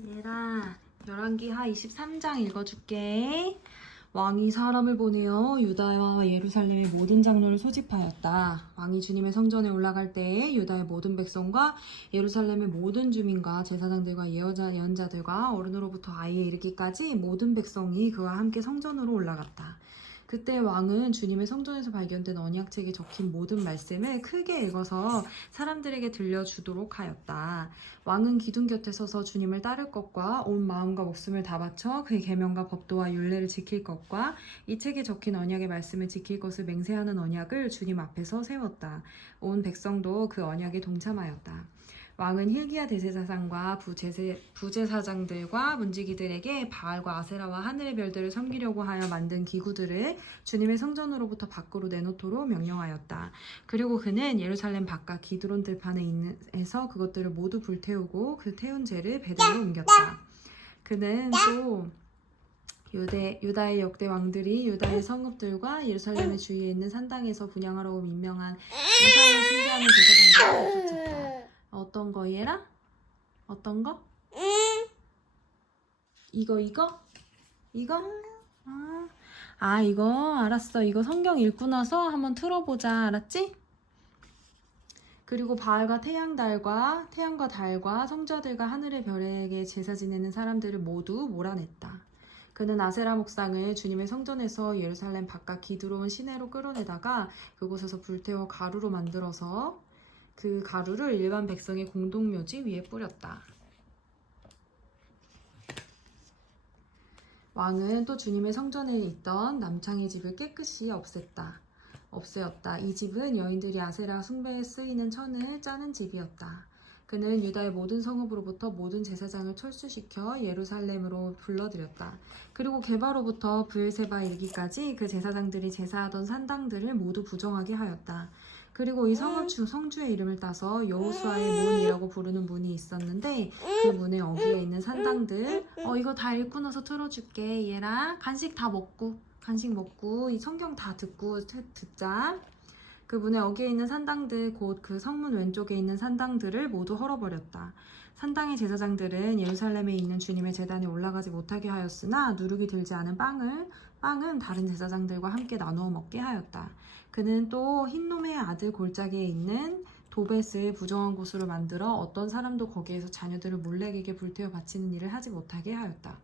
얘라, 열왕기하 23장 읽어줄게. 왕이 사람을 보내어 유다와 예루살렘의 모든 장로를 소집하였다. 왕이 주님의 성전에 올라갈 때에 유다의 모든 백성과 예루살렘의 모든 주민과 제사장들과 예언자들과 어른으로부터 아이에 이르기까지 모든 백성이 그와 함께 성전으로 올라갔다. 그때 왕은 주님의 성전에서 발견된 언약책에 적힌 모든 말씀을 크게 읽어서 사람들에게 들려주도록 하였다. 왕은 기둥 곁에 서서 주님을 따를 것과 온 마음과 목숨을 다 바쳐 그의 계명과 법도와 율례를 지킬 것과 이 책에 적힌 언약의 말씀을 지킬 것을 맹세하는 언약을 주님 앞에서 세웠다. 온 백성도 그 언약에 동참하였다. 왕은 hil기야 대제사장과 부제사장들과 문지기들에게 바알과 아세라와 하늘의 별들을 섬기려고 하여 만든 기구들을 주님의 성전으로부터 밖으로 내놓도록 명령하였다. 그리고 그는 예루살렘 바깥 기드론 들판에서 그것들을 모두 불태우고 그 태운 재를 베들로 옮겼다. 그는 또 유다의 역대 왕들이 유다의 성읍들과 예루살렘의 주위에 있는 산당에서 분향하라고 임명한 우상을 숭배하는 제사장들을 쫓았다. 어떤 거 얘라? 어떤 거? 이거? 이거? 이거 알았어. 이거 성경 읽고 나서 한번 틀어보자. 알았지? 그리고 바알과 태양과 달과 성자들과 하늘의 별에게 제사 지내는 사람들을 모두 몰아냈다. 그는 아세라 목상을 주님의 성전에서 예루살렘 바깥 기드론 시내로 끌어내다가 그곳에서 불태워 가루로 만들어서 그 가루를 일반 백성의 공동묘지 위에 뿌렸다. 왕은 또 주님의 성전에 있던 남창의 집을 깨끗이 없애었다. 이 집은 여인들이 아세라 숭배에 쓰이는 천을 짜는 집이었다. 그는 유다의 모든 성읍으로부터 모든 제사장을 철수시켜 예루살렘으로 불러들였다. 그리고 게바로부터 브엘세바 이르기까지 그 제사장들이 제사하던 산당들을 모두 부정하게 하였다. 그리고 이 성주의 이름을 따서 여호수아의 문이라고 부르는 문이 있었는데 그 문의 어귀에 있는 산당들 이거 다 읽고 나서 틀어줄게. 얘랑 간식 먹고 이 성경 다 듣자. 그 문의 어귀에 있는 산당들 곧 그 성문 왼쪽에 있는 산당들을 모두 헐어버렸다. 산당의 제사장들은 예루살렘에 있는 주님의 제단에 올라가지 못하게 하였으나 누룩이 들지 않은 빵은 다른 제사장들과 함께 나누어 먹게 하였다. 그는 또 흰놈의 아들 골짜기에 있는 도벳을 부정한 곳으로 만들어 어떤 사람도 거기에서 자녀들을 몰래에게 불태워 바치는 일을 하지 못하게 하였다.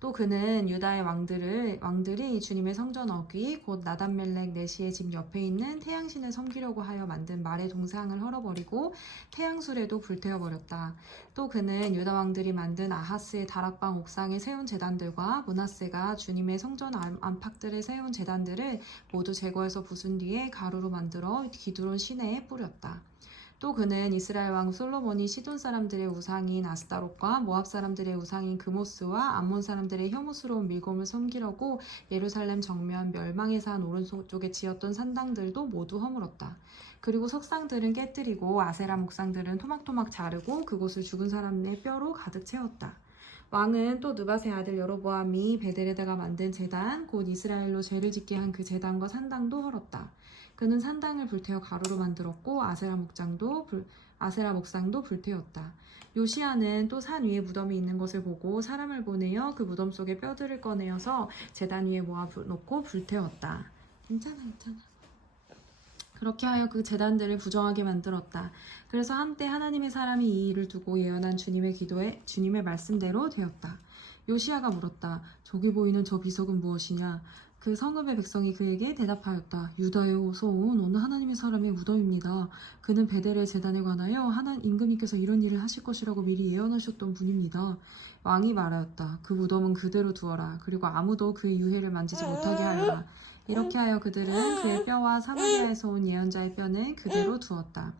또 그는 유다의 왕들이 주님의 성전 어귀 곧 나단멜렉 네시의 집 옆에 있는 태양신을 섬기려고 하여 만든 말의 동상을 헐어버리고 태양술에도 불태워버렸다. 또 그는 유다 왕들이 만든 아하스의 다락방 옥상에 세운 제단들과 므낫세가 주님의 성전 안팎들에 세운 제단들을 모두 제거해서 부순 뒤에 가루로 만들어 기드론 시내에 뿌렸다. 또 그는 이스라엘 왕 솔로몬이 시돈 사람들의 우상인 아스타롯과 모압 사람들의 우상인 그모스와 암몬 사람들의 혐오스러운 밀곰을 섬기려고 예루살렘 정면 멸망의 산 오른쪽에 지었던 산당들도 모두 허물었다. 그리고 석상들은 깨뜨리고 아세라 목상들은 토막토막 자르고 그곳을 죽은 사람의 뼈로 가득 채웠다. 왕은 또 느밧의 아들 여로보암이 베델에다가 만든 제단 곧 이스라엘로 죄를 짓게 한 그 제단과 산당도 헐었다. 그는 산당을 불태워 가루로 만들었고 아세라 목상도 불태웠다. 요시야는 또 산 위에 무덤이 있는 것을 보고 사람을 보내어 그 무덤 속에 뼈들을 꺼내어서 제단 위에 모아 놓고 불태웠다. 괜찮아. 그렇게 하여 그 제단들을 부정하게 만들었다. 그래서 한때 하나님의 사람이 이 일을 두고 예언한 주님의 말씀대로 되었다. 요시야가 물었다. 저기 보이는 저 비석은 무엇이냐? 그 성읍의 백성이 그에게 대답하였다. 유다에서 온 어느 하나님의 사람의 무덤입니다. 그는 베델의 제단에 관하여 임금님께서 이런 일을 하실 것이라고 미리 예언하셨던 분입니다. 왕이 말하였다. 그 무덤은 그대로 두어라. 그리고 아무도 그의 유해를 만지지 못하게 하여라. 이렇게 하여 그들은 그의 뼈와 사마리아에서 온 예언자의 뼈는 그대로 두었다.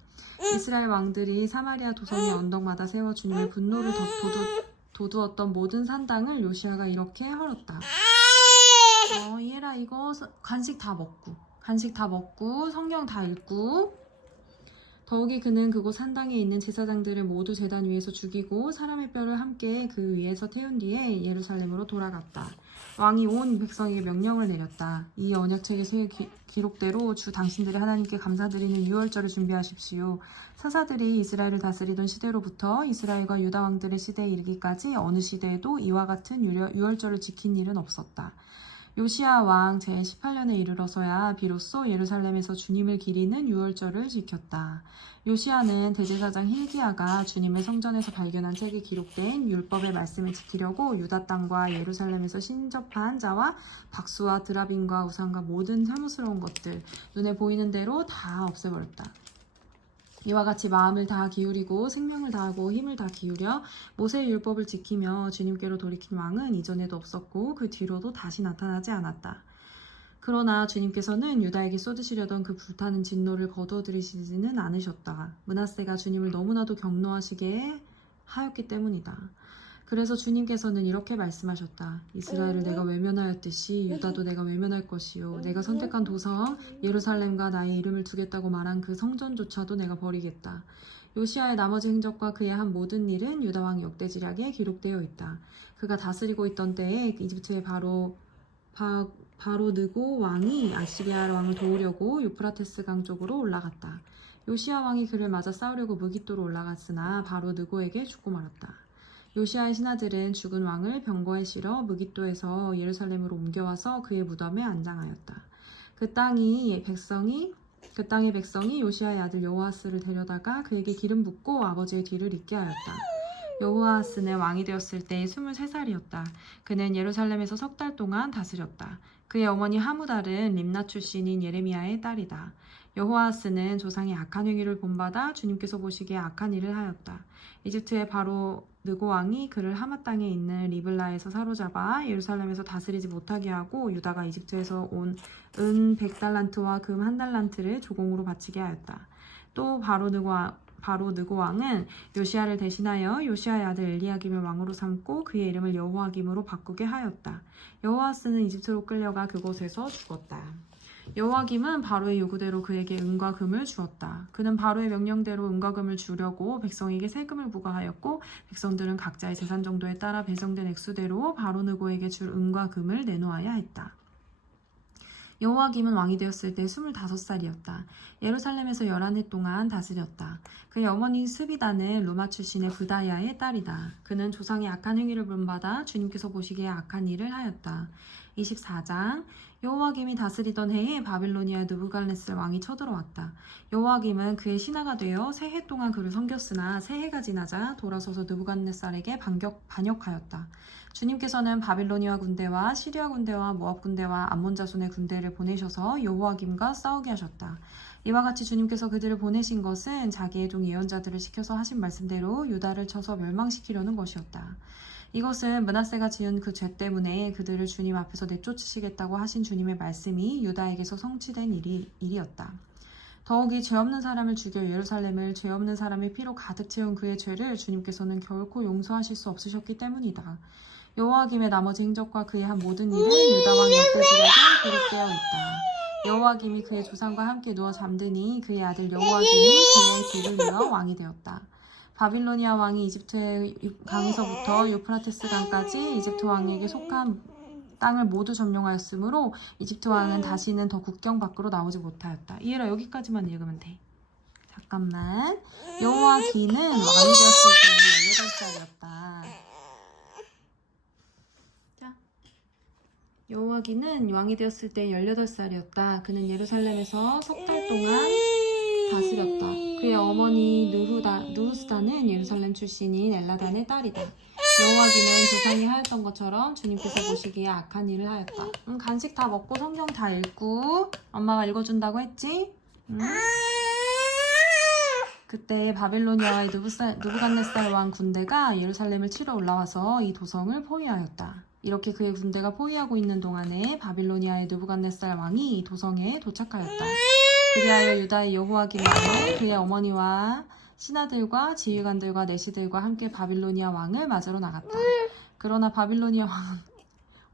이스라엘 왕들이 사마리아 도성의 언덕마다 세워 주님의 분노를 돋우었던 모든 산당을 요시야가 이렇게 헐었다. 얘라 이거 간식 다 먹고 성경 다 읽고 더욱이 그는 그곳 산당에 있는 제사장들을 모두 제단 위에서 죽이고 사람의 뼈를 함께 그 위에서 태운 뒤에 예루살렘으로 돌아갔다. 왕이 온 백성에게 명령을 내렸다. 이 언약책의 기록대로 주 당신들의 하나님께 감사드리는 유월절을 준비하십시오. 사사들이 이스라엘을 다스리던 시대로부터 이스라엘과 유다 왕들의 시대에 이르기까지 어느 시대에도 이와 같은 유월절을 지킨 일은 없었다. 요시야 왕 제18년에 이르러서야 비로소 예루살렘에서 주님을 기리는 유월절을 지켰다. 요시야는 대제사장 hil기야가 주님의 성전에서 발견한 책에 기록된 율법의 말씀을 지키려고 유다 땅과 예루살렘에서 신접한 자와 박수와 드라빔과 우상과 모든 혐오스러운 것들 눈에 보이는 대로 다 없애버렸다. 이와 같이 마음을 다 기울이고 생명을 다하고 힘을 다 기울여 모세의 율법을 지키며 주님께로 돌이킨 왕은 이전에도 없었고 그 뒤로도 다시 나타나지 않았다. 그러나 주님께서는 유다에게 쏟으시려던 그 불타는 진노를 거두어들이시지는 않으셨다. 므낫세가 주님을 너무나도 경노하시게 하였기 때문이다. 그래서 주님께서는 이렇게 말씀하셨다. 이스라엘을 내가 외면하였듯이 유다도 내가 외면할 것이요. 내가 선택한 도성 예루살렘과 나의 이름을 두겠다고 말한 그 성전조차도 내가 버리겠다. 요시야의 나머지 행적과 그의 한 모든 일은 유다 왕 역대지략에 기록되어 있다. 그가 다스리고 있던 때에 이집트의 바로 느고 왕이 아시리아 왕을 도우려고 유프라테스 강 쪽으로 올라갔다. 요시야 왕이 그를 맞아 싸우려고 무깃도로 올라갔으나 바로 느고에게 죽고 말았다. 요시야의 신하들은 죽은 왕을 병거에 실어 무깃도에서 예루살렘으로 옮겨와서 그의 무덤에 안장하였다. 그 땅의 백성이 요시야의 아들 여호아스를 데려다가 그에게 기름 붓고 아버지의 뒤를 잇게 하였다. 여호아스는 왕이 되었을 때 23살이었다. 그는 예루살렘에서 석 달 동안 다스렸다. 그의 어머니 하무달은 림나 출신인 예레미야의 딸이다. 여호아스는 조상의 악한 행위를 본받아 주님께서 보시기에 악한 일을 하였다. 이집트의 바로 느고 왕이 그를 하마 땅에 있는 리블라에서 사로잡아 예루살렘에서 다스리지 못하게 하고 유다가 이집트에서 온 은 100달란트와 금 1달란트를 조공으로 바치게 하였다. 또 바로 느고 왕은 요시야를 대신하여 요시야의 아들 엘리야김을 왕으로 삼고 그의 이름을 여호와김으로 바꾸게 하였다. 여호아스는 이집트로 끌려가 그곳에서 죽었다. 여호와김은 바로의 요구대로 그에게 은과 금을 주었다. 그는 바로의 명령대로 은과 금을 주려고 백성에게 세금을 부과하였고 백성들은 각자의 재산 정도에 따라 배정된 액수대로 바로 느고에게 줄 은과 금을 내놓아야 했다. 여호와김은 왕이 되었을 때 25살이었다. 예루살렘에서 11해 동안 다스렸다. 그의 어머니 스비다는 루마 출신의 브다야의 딸이다. 그는 조상의 악한 행위를 본받아 주님께서 보시기에 악한 일을 하였다. 24장 여호와김이 다스리던 해에 바빌로니아 느부갓네살 왕이 쳐들어왔다. 여호와김은 그의 신하가 되어 세 해 동안 그를 섬겼으나 세 해가 지나자 돌아서서 느부갓네살에게 반역하였다. 주님께서는 바빌로니아 군대와 시리아 군대와 모압 군대와 암몬 자손의 군대를 보내셔서 여호와김과 싸우게 하셨다. 이와 같이 주님께서 그들을 보내신 것은 자기의 종 예언자들을 시켜서 하신 말씀대로 유다를 쳐서 멸망시키려는 것이었다. 이것은 므낫세가 지은 그 죄 때문에 그들을 주님 앞에서 내쫓으시겠다고 하신 주님의 말씀이 유다에게서 성취된 일이었다. 더욱이 죄 없는 사람을 죽여 예루살렘을 죄 없는 사람의 피로 가득 채운 그의 죄를 주님께서는 결코 용서하실 수 없으셨기 때문이다. 여호와김의 나머지 행적과 그의 한 모든 일은 유다 왕 역대지략에 기록되어 있다. 여호와김이 그의 조상과 함께 누워 잠드니 그의 아들 여호와김이 그의 뒤를 이어 왕이 되었다. 바빌로니아 왕이 이집트의 강에서부터 유프라테스 강까지 이집트 왕에게 속한 땅을 모두 점령하였으므로 이집트 왕은 다시는 더 국경 밖으로 나오지 못하였다. 이해라 여기까지만 읽으면 돼. 잠깐만. 여호와김은 왕이 되었을 때 18살이었다. 자, 여호와김은 왕이 되었을 때 18살이었다. 그는 예루살렘에서 석 달 동안 다스렸다. 그의 어머니 느후스다는 예루살렘 출신인 엘라단의 딸이다. 여호와김은 조상이 하였던 것처럼 주님께서 보시기에 악한 일을 하였다. 간식 다 먹고 성경 다 읽고 엄마가 읽어준다고 했지? 그때 바빌로니아의 느부갓네살 왕 군대가 예루살렘을 치러 올라와서 이 도성을 포위하였다. 이렇게 그의 군대가 포위하고 있는 동안에 바빌로니아의 느부갓네살 왕이 이 도성에 도착하였다. 그리하여 유다의 여호와김 왕은 그의 어머니와 신하들과 지휘관들과 내시들과 함께 바빌로니아 왕을 맞으러 나갔다. 그러나 바빌로니아 왕은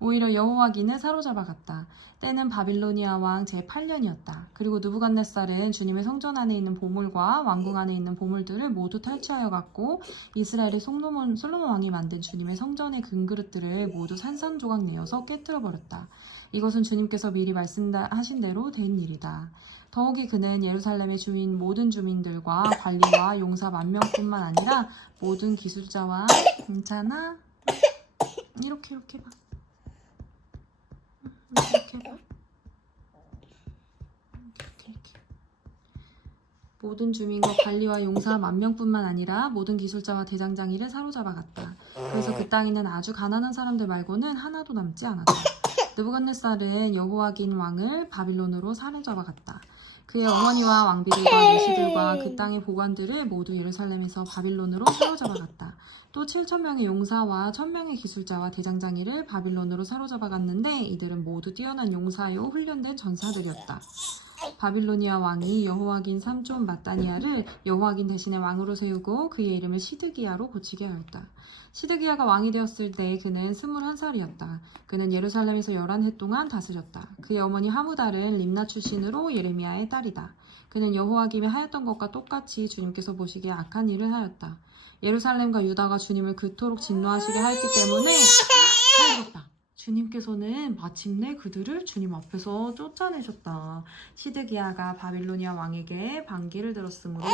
오히려 여호와긴을 사로잡아갔다. 때는 바빌로니아 왕 제8년이었다. 그리고 느부갓네살은 주님의 성전 안에 있는 보물과 왕궁 안에 있는 보물들을 모두 탈취하여 갔고 이스라엘의 솔로몬 왕이 만든 주님의 성전의 금그릇들을 모두 산산조각 내어서 깨뜨려 버렸다. 이것은 주님께서 미리 말씀하신 대로 된 일이다. 더욱이 그는 예루살렘의 주민 모든 주민들과 관리와 용사 10,000명뿐만 아니라 모든 기술자와 괜찮아? 이렇게 해봐. 이렇게 해봐. 이렇게. 모든 주민과 관리와 용사 10,000명뿐만 아니라 모든 기술자와 대장장이를 사로잡아갔다. 그래서 그 땅에 있는 아주 가난한 사람들 말고는 하나도 남지 않았다. 느부갓네살은 여호와긴 왕을 바빌론으로 사로잡아갔다. 그의 어머니와 왕비들과 내시들과 그 땅의 보관들을 모두 예루살렘에서 바빌론으로 사로잡아갔다. 또 7,000명의 용사와 1,000명의 기술자와 대장장이를 바빌론으로 사로잡아갔는데 이들은 모두 뛰어난 용사요 훈련된 전사들이었다. 바빌로니아 왕이 여호와긴 삼촌 마따니아를 여호와긴 대신에 왕으로 세우고 그의 이름을 시드기야로 고치게 하였다. 시드기야가 왕이 되었을 때 그는 21살이었다. 그는 예루살렘에서 11해 동안 다스렸다. 그의 어머니 하무달은 림나 출신으로 예레미야의 딸이다. 그는 여호와김이 하였던 것과 똑같이 주님께서 보시기에 악한 일을 하였다. 예루살렘과 유다가 주님을 그토록 진노하시게 하였기 때문에 주님께서는 마침내 그들을 주님 앞에서 쫓아내셨다. 시드기야가 바빌로니아 왕에게 반기를 들었으므로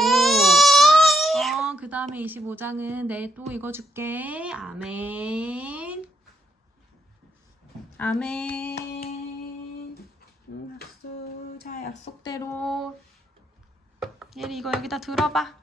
그 다음에 25장은 내일 또 읽어줄게. 아멘. 아멘. 약속. 자, 약속대로 예리 이거 여기다 들어봐.